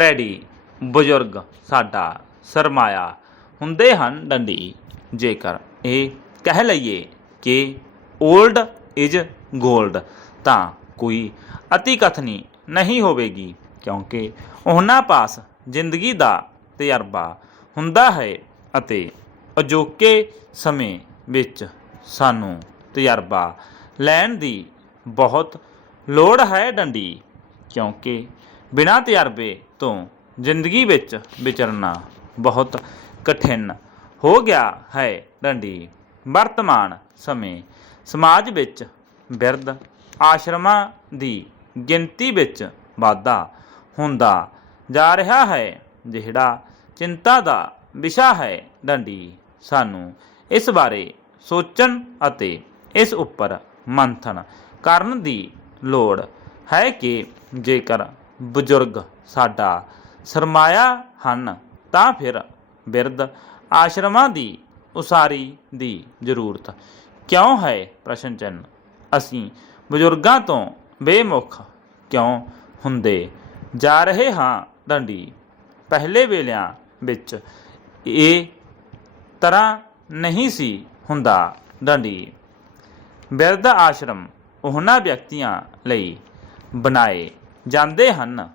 Ready. ਬਜ਼ੁਰਗ ਸਾਡਾ ਸਰਮਾਇਆ ਹੁੰਦੇ ਹਨ ਡੰਡੀ। ਜੇਕਰ ਇਹ ਕਹਿ ਲਈਏ ਕਿ 올ਡ ਇਜ਼ 골ਡ ਤਾਂ ਕੋਈ ਅਤੀ ਕਥਨੀ ਨਹੀਂ ਹੋਵੇਗੀ, ਕਿਉਂਕਿ ਉਹਨਾਂ ਪਾਸ ਜ਼ਿੰਦਗੀ ਦਾ ਤਜਰਬਾ ਹੁੰਦਾ ਹੈ ਅਤੇ ਅਜੋਕੇ ਸਮੇਂ ਵਿੱਚ ਸਾਨੂੰ ਤਜਰਬਾ ਲੈਣ ਦੀ ਬਹੁਤ ਲੋੜ ਹੈ ਡੰਡੀ, ਕਿਉਂਕਿ ਬਿਨਾਂ ਤਜਰਬੇ ਤੋਂ ਜ਼ਿੰਦਗੀ ਵਿੱਚ ਵਿਚਰਨਾ ਬਹੁਤ ਕਠਿਨ ਹੋ ਗਿਆ ਹੈ ਡੰਡੀ। ਵਰਤਮਾਨ ਸਮੇਂ ਸਮਾਜ ਵਿੱਚ ਬਿਰਧ ਆਸ਼ਰਮਾਂ ਦੀ ਗਿਣਤੀ ਵਿੱਚ ਵਾਧਾ ਹੁੰਦਾ ਜਾ ਰਿਹਾ ਹੈ, ਜਿਹੜਾ ਚਿੰਤਾ ਦਾ ਵਿਸ਼ਾ ਹੈ ਡੰਡੀ। ਸਾਨੂੰ ਇਸ ਬਾਰੇ ਸੋਚਣ ਅਤੇ ਇਸ ਉੱਪਰ ਮੰਥਨ ਕਰਨ ਦੀ ਲੋੜ ਹੈ ਕਿ ਜੇਕਰ ਬਜ਼ੁਰਗ ਸਾਡਾ ਸਰਮਾਇਆ ਹਨ, ਤਾਂ ਫਿਰ ਬਿਰਧ ਆਸ਼ਰਮਾਂ ਦੀ ਉਸਾਰੀ ਦੀ ਜ਼ਰੂਰਤ। ਕਿਉਂ ਹੈ ਪ੍ਰਸ਼ਨ ਚਿੰਨ ਅਸੀਂ ਬਜ਼ੁਰਗਾਂ ਤੋਂ ਬੇਮੁਖ ਕਿਉਂ ਹੁੰਦੇ ਜਾ ਰਹੇ ਹਾਂ ਡੰਡੀ? ਪਹਿਲੇ ਵੇਲਿਆਂ ਵਿੱਚ ਇਹ ਤਰ੍ਹਾਂ ਨਹੀਂ ਸੀ ਹੁੰਦਾ ਡੰਡੀ। ਬਿਰਧ ਆਸ਼ਰਮ ਉਹਨਾਂ ਵਿਅਕਤੀਆਂ ਲਈ ਬਣਾਏ ਜਾਂਦੇ ਹਨ,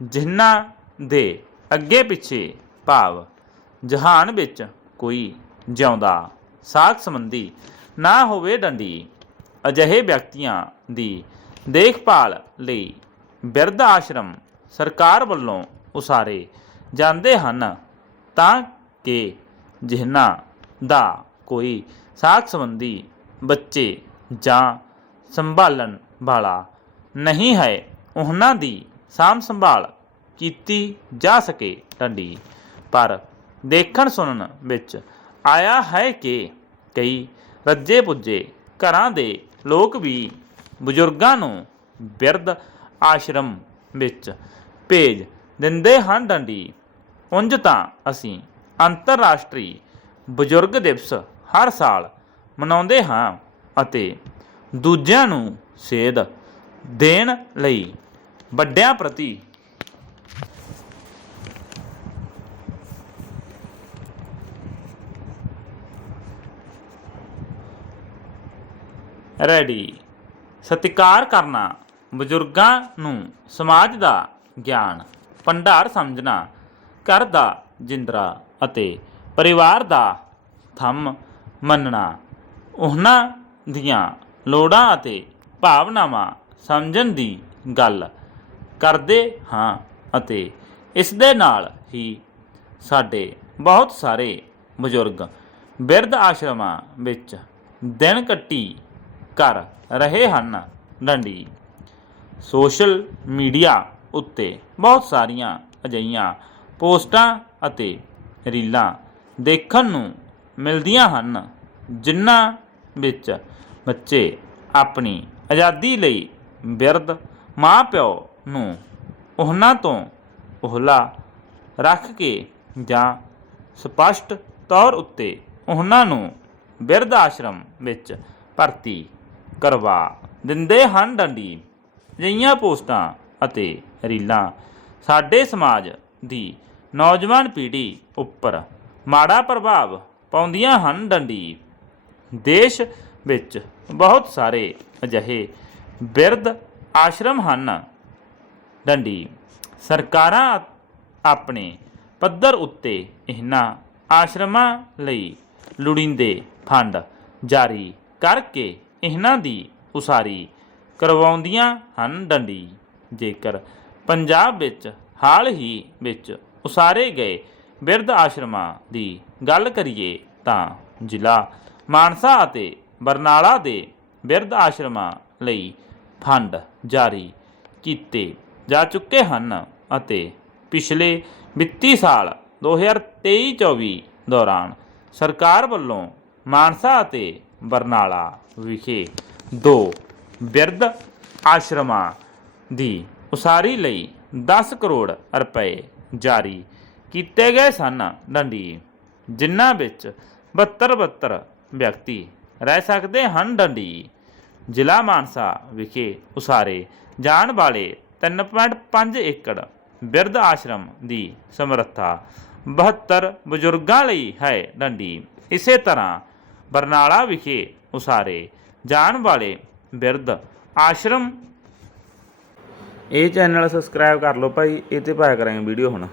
ਜਿਨ੍ਹਾਂ ਦੇ ਅੱਗੇ ਪਿੱਛੇ ਭਾਵ ਜਹਾਨ ਵਿੱਚ ਕੋਈ ਜਿਉਂਦਾ ਸਾਖ ਸੰਬੰਧੀ ਨਾ ਹੋਵੇ ਡੰਡੀ, ਅਜਿਹੇ ਵਿਅਕਤੀਆਂ ਦੀ ਦੇਖਭਾਲ ਲਈ ਬਿਰਧ ਆਸ਼ਰਮ ਸਰਕਾਰ ਵੱਲੋਂ ਉਸਾਰੇ ਜਾਂਦੇ ਹਨ ਤਾਂ ਕਿ ਜਿਨ੍ਹਾਂ ਦਾ ਕੋਈ ਸਾਖ ਸੰਬੰਧੀ ਬੱਚੇ ਜਾਂ ਸੰਭਾਲਣ ਵਾਲਾ ਨਹੀਂ ਹੈ। ਉਹਨਾਂ ਦੀ ਸਾਂਭ ਸੰਭਾਲ ਕੀਤੀ ਜਾ ਸਕੇ ਡੰਡੀ ਪਰ ਦੇਖਣ ਸੁਣਨ ਵਿੱਚ ਆਇਆ ਹੈ ਕਿ ਕਈ ਰੱਜੇ ਪੁੱਜੇ ਘਰਾਂ ਦੇ ਲੋਕ ਵੀ ਬਜ਼ੁਰਗਾਂ ਨੂੰ ਬਿਰਧ ਆਸ਼ਰਮ ਵਿੱਚ ਭੇਜ ਦਿੰਦੇ ਹਨ ਡੰਡੀ ਉਂਝ ਤਾਂ ਅਸੀਂ ਅੰਤਰਰਾਸ਼ਟਰੀ ਬਜ਼ੁਰਗ ਦਿਵਸ ਹਰ ਸਾਲ ਮਨਾਉਂਦੇ ਹਾਂ ਅਤੇ ਦੂਜਿਆਂ ਨੂੰ ਸੇਧ ਦੇਣ ਲਈ ਵੱਡਿਆਂ ਪ੍ਰਤੀ ਰੈਡੀ ਸਤਿਕਾਰ ਕਰਨਾ, ਬਜ਼ੁਰਗਾਂ ਨੂੰ ਸਮਾਜ ਦਾ ਗਿਆਨ, ਭੰਡਾਰ ਸਮਝਣਾ, ਘਰ ਦਾ ਜਿੰਦਰਾ ਅਤੇ ਪਰਿਵਾਰ ਦਾ ਥੰਮ ਮੰਨਣਾ, ਉਹਨਾਂ ਦੀਆਂ ਲੋੜਾਂ ਅਤੇ ਭਾਵਨਾਵਾਂ ਸਮਝਣ ਦੀ ਗੱਲ ਕਰਦੇ ਹਾਂ ਅਤੇ ਇਸ ਦੇ ਨਾਲ ਹੀ ਸਾਡੇ ਬਹੁਤ ਸਾਰੇ ਬਜ਼ੁਰਗ ਬਿਰਧ ਆਸ਼ਰਮਾਂ ਵਿੱਚ ਦਿਨ ਕੱਟੀ ਕਰ ਰਹੇ ਹਨ। ਡੰਡੀ, ਸੋਸ਼ਲ ਮੀਡੀਆ ਉੱਤੇ ਬਹੁਤ ਸਾਰੀਆਂ ਅਜਿਹੀਆਂ ਪੋਸਟਾਂ ਅਤੇ ਰੀਲਾਂ ਦੇਖਣ ਨੂੰ ਮਿਲਦੀਆਂ ਹਨ, ਜਿਨ੍ਹਾਂ ਵਿੱਚ ਬੱਚੇ ਆਪਣੀ ਆਜ਼ਾਦੀ ਲਈ ਬਿਰਧ ਮਾਂ-ਪਿਓ ਨੂੰ ਉਹਨਾਂ ਤੋਂ ਉਹਲਾ ਰੱਖ ਕੇ ਜਾਂ ਸਪਸ਼ਟ ਤੌਰ ਉੱਤੇ ਉਹਨਾਂ ਨੂੰ ਬਿਰਧ ਆਸ਼ਰਮ ਵਿੱਚ ਭਰਤੀ ਕਰਵਾ ਦਿੰਦੇ ਹਨ ਡੰਡੀ। ਅਜਿਹੀਆਂ ਪੋਸਟਾਂ ਅਤੇ ਰੀਲਾਂ ਸਾਡੇ ਸਮਾਜ ਦੀ ਨੌਜਵਾਨ ਪੀੜ੍ਹੀ ਉੱਪਰ ਮਾੜਾ ਪ੍ਰਭਾਵ ਪਾਉਂਦੀਆਂ ਹਨ ਡੰਡੀ। ਦੇਸ਼ ਵਿੱਚ ਬਹੁਤ ਸਾਰੇ ਅਜਿਹੇ ਬਿਰਧ ਆਸ਼ਰਮ ਹਨ ਡੰਡੀ। ਸਰਕਾਰਾਂ ਆਪਣੇ ਪੱਧਰ ਉੱਤੇ ਇਹਨਾਂ ਆਸ਼ਰਮਾਂ ਲਈ ਲੋੜੀਂਦੇ ਫੰਡ ਜਾਰੀ ਕਰਕੇ ਇਹਨਾਂ ਦੀ ਉਸਾਰੀ ਕਰਵਾਉਂਦੀਆਂ ਹਨ ਡੰਡੀ। ਜੇਕਰ ਪੰਜਾਬ ਵਿੱਚ ਹਾਲ ਹੀ ਵਿੱਚ ਉਸਾਰੇ ਗਏ ਬਿਰਧ ਆਸ਼ਰਮਾਂ ਦੀ ਗੱਲ ਕਰੀਏ ਤਾਂ ਜ਼ਿਲ੍ਹਾ ਮਾਨਸਾ ਅਤੇ ਬਰਨਾਲਾ ਦੇ ਬਿਰਧ ਆਸ਼ਰਮਾਂ ਲਈ ਫੰਡ ਜਾਰੀ ਕੀਤੇ ਜਾ ਚੁੱਕੇ ਹਨ ਅਤੇ ਪਿਛਲੇ ਵਿੱਤੀ ਸਾਲ 2023-24 ਦੌਰਾਨ ਸਰਕਾਰ ਵੱਲੋਂ ਮਾਨਸਾ ਅਤੇ ਬਰਨਾਲਾ ਵਿਖੇ ਦੋ ਬਿਰਧ ਆਸ਼ਰਮਾਂ ਦੀ ਉਸਾਰੀ ਲਈ 10 ਕਰੋੜ ਰੁਪਏ ਜਾਰੀ ਕੀਤੇ ਗਏ ਸਨ। ਡੰਡੀ, ਜਿਨ੍ਹਾਂ ਵਿੱਚ 72 72 ਵਿਅਕਤੀ ਰਹਿ ਸਕਦੇ ਹਨ। ਡੰਡੀ, ਜ਼ਿਲ੍ਹਾ ਮਾਨਸਾ ਵਿਖੇ ਉਸਾਰੇ ਜਾਣ ਵਾਲੇ 3.5 ਏਕੜ ਬਿਰਧ ਆਸ਼ਰਮ ਦੀ ਸਮਰੱਥਾ 72 ਬਜ਼ੁਰਗਾਂ ਲਈ ਹੈ ਡੰਡੀ। ਇਸੇ ਤਰ੍ਹਾਂ ਬਰਨਾਲਾ ਵਿਖੇ ਉਸਾਰੇ ਜਾਣ ਵਾਲੇ ਬਿਰਧ ਆਸ਼ਰਮ। ਇਹ ਚੈਨਲ ਸਬਸਕ੍ਰਾਈਬ ਕਰ ਲਓ ਭਾਈ, ਇਹ ਤੇ ਪਾਇਆ ਕਰਾਂਗੇ ਵੀਡੀਓ ਹੁਣ।